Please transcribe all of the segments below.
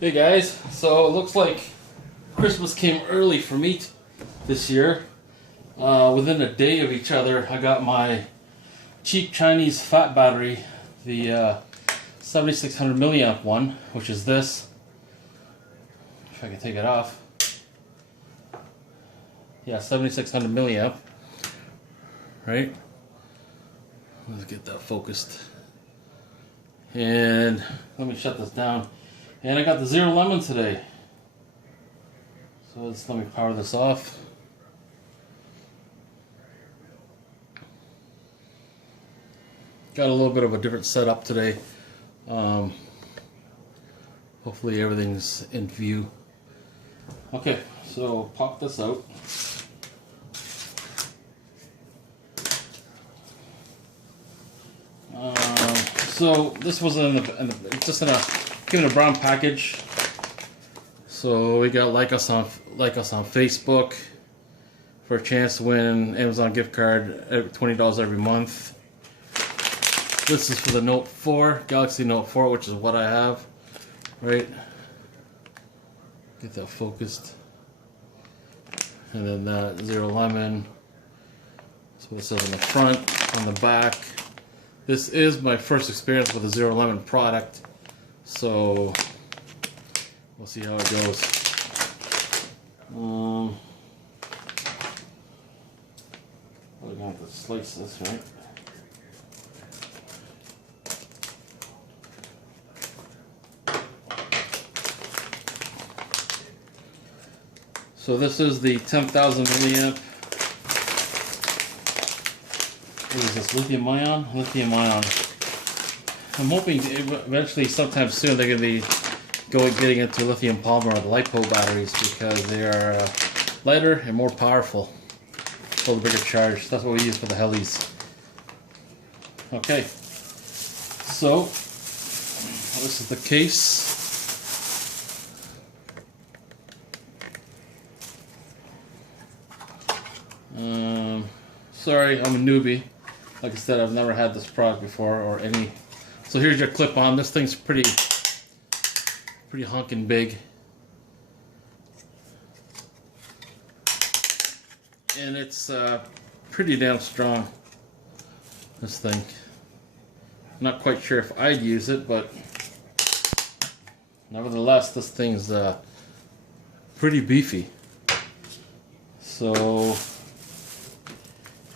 Hey guys, so it looks like Christmas came early for me this year. Within a day of each other, I got my cheap Chinese fat battery, the 7600 milliamp one, which is this. If I can take it off. Yeah, 7600 milliamp. Right? Let's get that focused. And let me shut this down. And I got the Zerolemon today. So let me power this off. Got a little bit of a different setup today. Hopefully everything's in view. Okay, so pop this out. So this was just in a brown package. So we got like us on Facebook for a chance to win an Amazon gift card, $20 every month. This is for the Note 4, Galaxy Note 4, which is what I have. Right? Get that focused. And then that Zerolemon. That's what it says on the front, on the back. This is my first experience with a Zerolemon product, so we'll see how it goes. We're going to have to slice this, right? So this is the 10,000 milliamp. What is this, lithium ion? Lithium ion. I'm hoping eventually, sometime soon, they're going to be getting into lithium polymer or the LiPo batteries because they are lighter and more powerful. Hold a bigger charge. That's what we use for the helis. Okay. So, this is the case. Sorry, I'm a newbie. Like I said, I've never had this product before or any. So here's your clip on. This thing's pretty honking big. And it's pretty damn strong, this thing. I'm not quite sure if I'd use it, but nevertheless, this thing's pretty beefy. So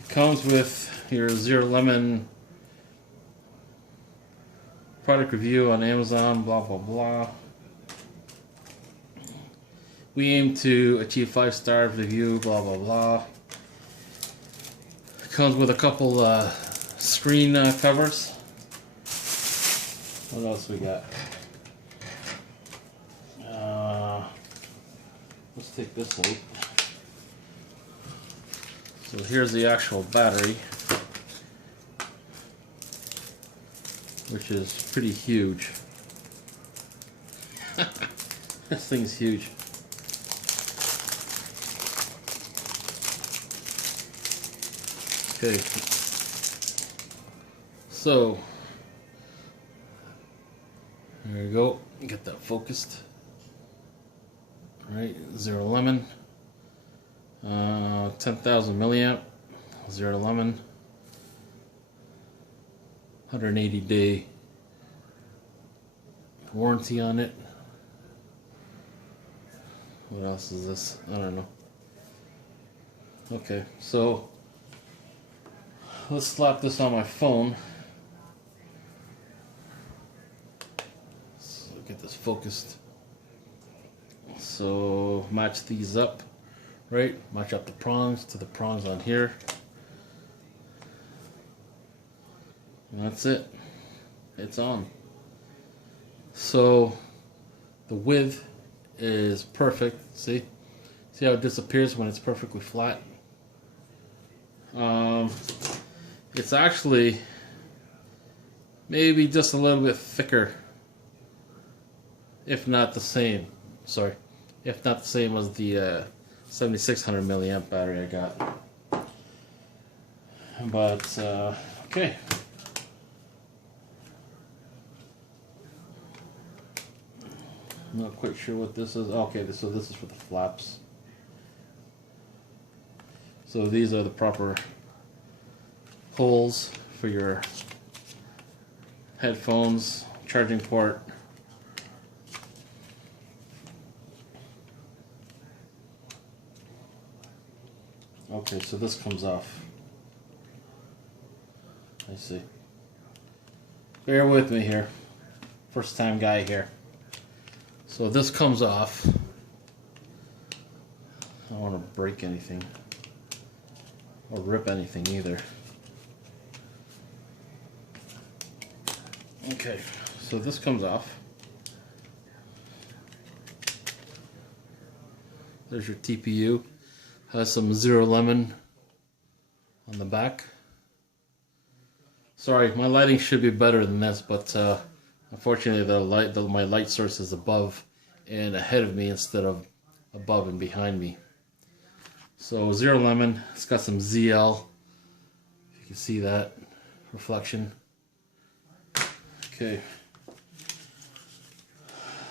it comes with your Zerolemon product review on Amazon, blah blah blah. We aim to achieve 5-star review, blah blah blah. It comes with a couple screen covers. What else we got? Let's take this out. So here's the actual battery, which is pretty huge. This thing's huge. Okay. So there we go. Get that focused. All right, Zerolemon. 10,000 milliamp, Zerolemon, 180-day warranty on it. What else is this? I don't know. Okay, so let's slap this on my phone. So get this focused. So match these up. Right, match up the prongs to the prongs on here. And that's it. It's on. So the width is perfect. See how it disappears when it's perfectly flat? It's actually maybe just a little bit thicker, if not the same. Sorry, if not the same as the 7600 milliamp battery I got. But okay. I'm not quite sure what this is. Okay, so this is for the flaps. So these are the proper holes for your headphones, charging port. Okay, so this comes off. I see. Bear with me here. First time guy here. So this comes off. I don't want to break anything or rip anything either. Okay, so this comes off. There's your TPU. Has some Zerolemon on the back. Sorry, my lighting should be better than this, but unfortunately my light source is above and ahead of me instead of above and behind me. So Zerolemon, it's got some ZL. If you can see that reflection. Okay.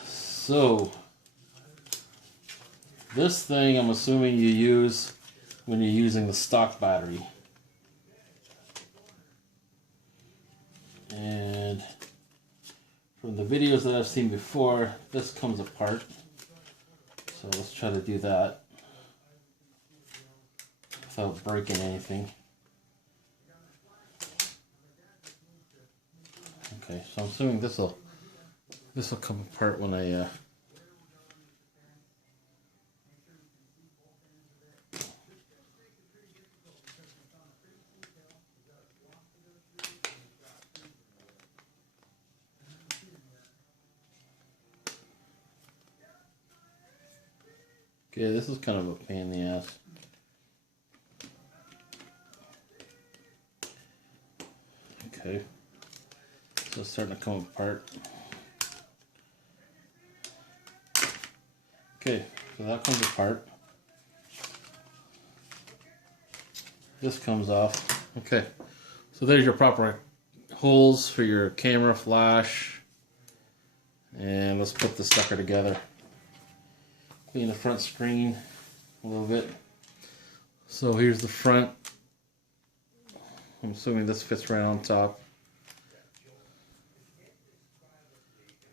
So this thing I'm assuming you use when you're using the stock battery. And from the videos that I've seen before, this comes apart. So let's try to do that without breaking anything. Okay, so I'm assuming this will come apart when I Okay, this is kind of a pain in the ass. Okay, so it's starting to come apart. Okay, so that comes apart. This comes off. Okay, so there's your proper holes for your camera, flash, and let's put the sucker together. Clean the front screen a little bit. So here's the front. I'm assuming this fits right on top.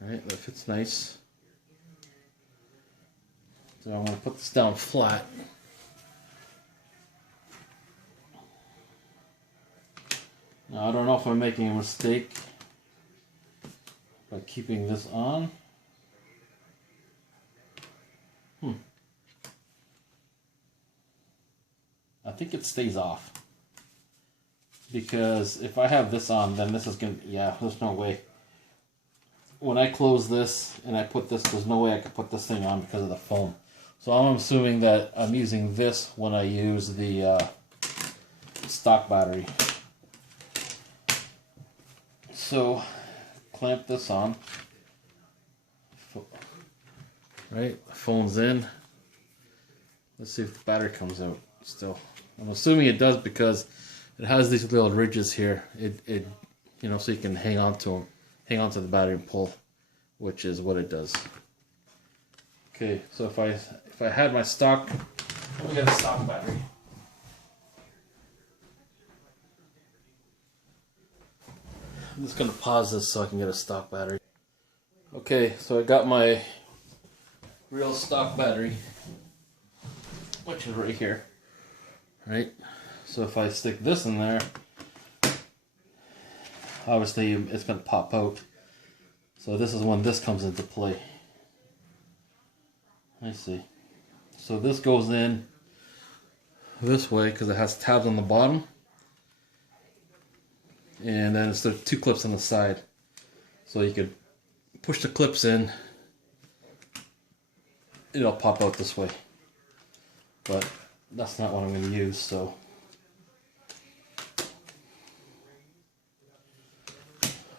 Alright, that fits nice. So I'm going to put this down flat. Now I don't know if I'm making a mistake by keeping this on. I think it stays off. Because if I have this on, then this is going to, yeah, there's no way. When I close this and I put this, there's no way I could put this thing on because of the foam. So I'm assuming that I'm using this when I use the stock battery. So clamp this on. Right, the phone's in. Let's see if the battery comes out still. I'm assuming it does because it has these little ridges here. It you know, so you can hang on to them, hang on to the battery and pull, which is what it does. Okay, so if I had my stock, let me get a stock battery. I'm just gonna pause this so I can get a stock battery. Okay, so I got my real stock battery, which is right here. Right? So if I stick this in there, obviously it's going to pop out. So this is when this comes into play. I see. So this goes in this way because it has tabs on the bottom. And then it's the two clips on the side. So you could push the clips in. It'll pop out this way. But that's not what I'm going to use, so.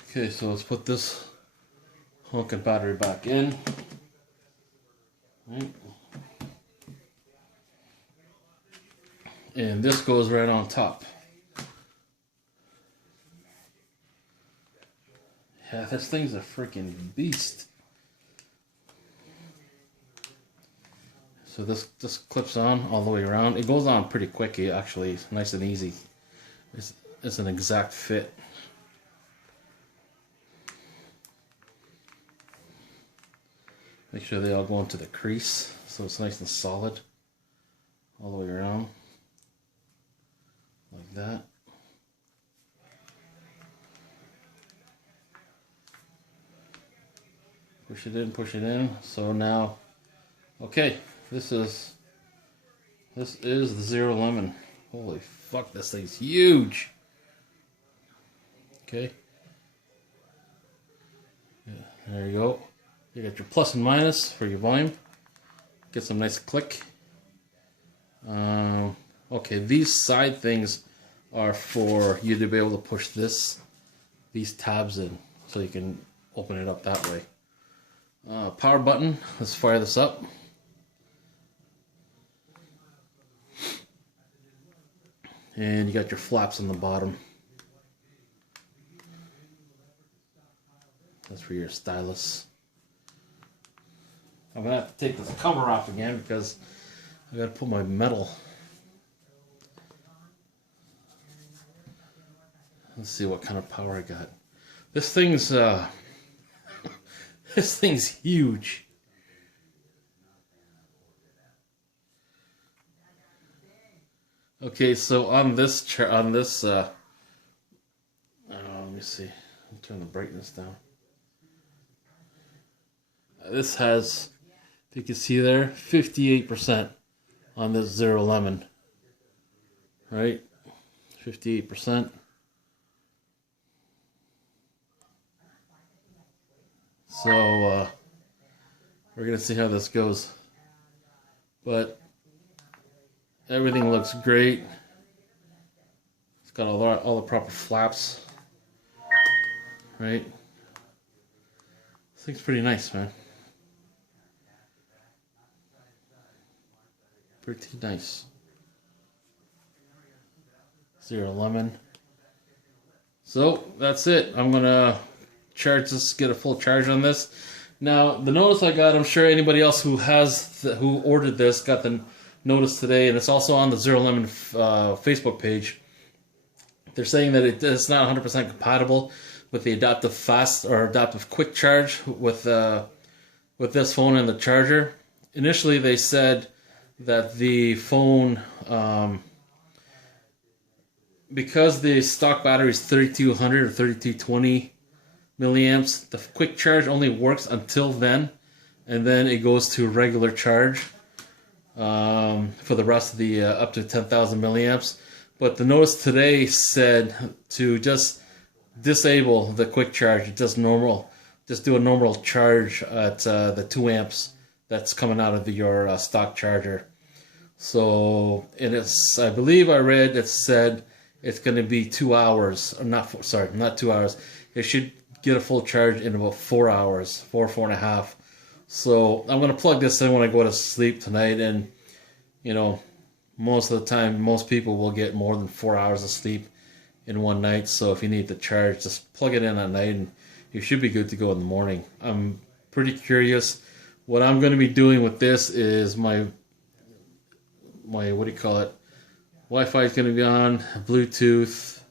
Okay, so let's put this honking battery back in. Right. And this goes right on top. Yeah, this thing's a freaking beast. So this clips on all the way around. It goes on pretty quick, actually. It's nice and easy. It's an exact fit. Make sure they all go into the crease so it's nice and solid all the way around. Like that. Push it in, push it in. So now, okay, this is the Zerolemon. Holy fuck, this thing's huge. Okay. Yeah, there you go. You got your plus and minus for your volume. Get some nice click. Okay, these side things are for you to be able to push these tabs in, so you can open it up that way. Power button. Let's fire this up. And you got your flaps on the bottom. That's for your stylus. I'm gonna have to take this cover off again because I gotta put my metal. Let's see what kind of power I got. This thing's this thing's huge. Okay, so on this let me see. I'll turn the brightness down. This has, if you can see there, 58% on this Zerolemon. Right? 58%. So we're gonna see how this goes. But everything looks great. It's got all the proper flaps. Right? This thing's pretty nice, man. Pretty nice. Zerolemon. So that's it. I'm gonna charge this, get a full charge on this. Now the notice I got, I'm sure anybody else who ordered this got the notice today, and it's also on the Zerolemon Facebook page. They're saying that it's not 100% compatible with the adaptive fast or adaptive quick charge with this phone and the charger. Initially they said that the phone, because the stock battery is 3200 or 3220 milliamps, the quick charge only works until then, and then it goes to regular charge for the rest of the up to 10,000 milliamps. But the notice today said to just disable the quick charge, just do a normal charge at the 2 amps that's coming out of your stock charger. So I believe I read it said it's going to be 2 hours, or not 2 hours. It should get a full charge in about 4 hours, four and a half. So I'm going to plug this in when I go to sleep tonight, and you know, most of the time, most people will get more than 4 hours of sleep in one night. So if you need to charge, just plug it in at night, and you should be good to go in the morning. I'm pretty curious. What I'm going to be doing with this is my what do you call it? Wi-Fi is going to be on, Bluetooth.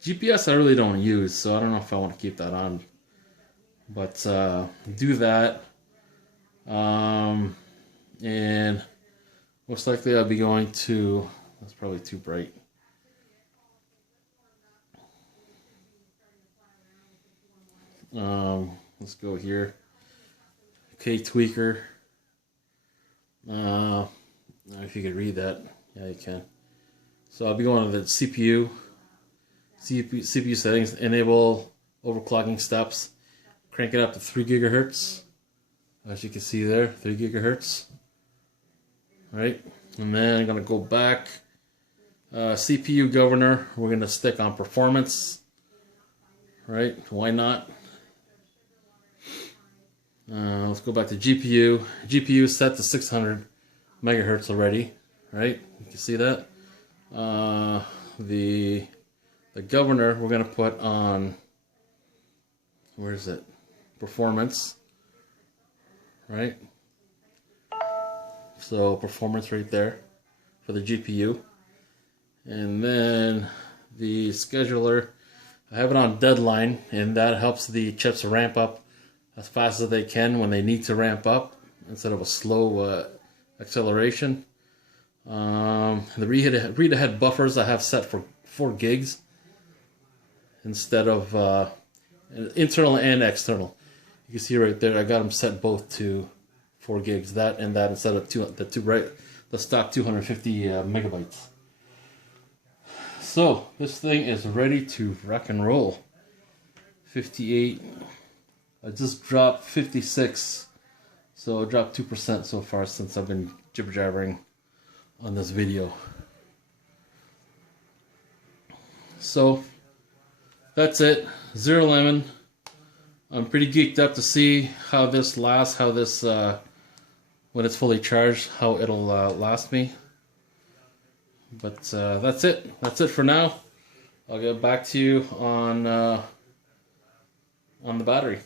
GPS I really don't use, so I don't know if I want to keep that on. But do that. And most likely I'll be going to, that's probably too bright. Let's go here. Okay, tweaker. If you could read that, yeah, you can. So I'll be going to the CPU settings, enable overclocking steps, crank it up to 3 gigahertz. As you can see there, 3 gigahertz. Right, and then I'm gonna go back. CPU governor, we're gonna stick on performance. Right, why not? Let's go back to GPU. GPU is set to 600 megahertz already. Right, you can see that. The governor we're gonna put on, where is it? Performance. right? So performance right there for the GPU. And then the scheduler, I have it on deadline, and that helps the chips ramp up as fast as they can when they need to ramp up instead of a slow acceleration. The read ahead buffers I have set for 4 gigs instead of internal and external. You can see right there I got them set both to 4 gigs, that and that, instead of the stock 250 megabytes. So this thing is ready to rock and roll. 58. I just dropped 56, so I dropped 2% so far since I've been jibber jabbering on this video. So that's it. Zerolemon. I'm pretty geeked up to see how this lasts, how this when it's fully charged, how it'll last me. But that's it. That's it for now. I'll get back to you on the battery.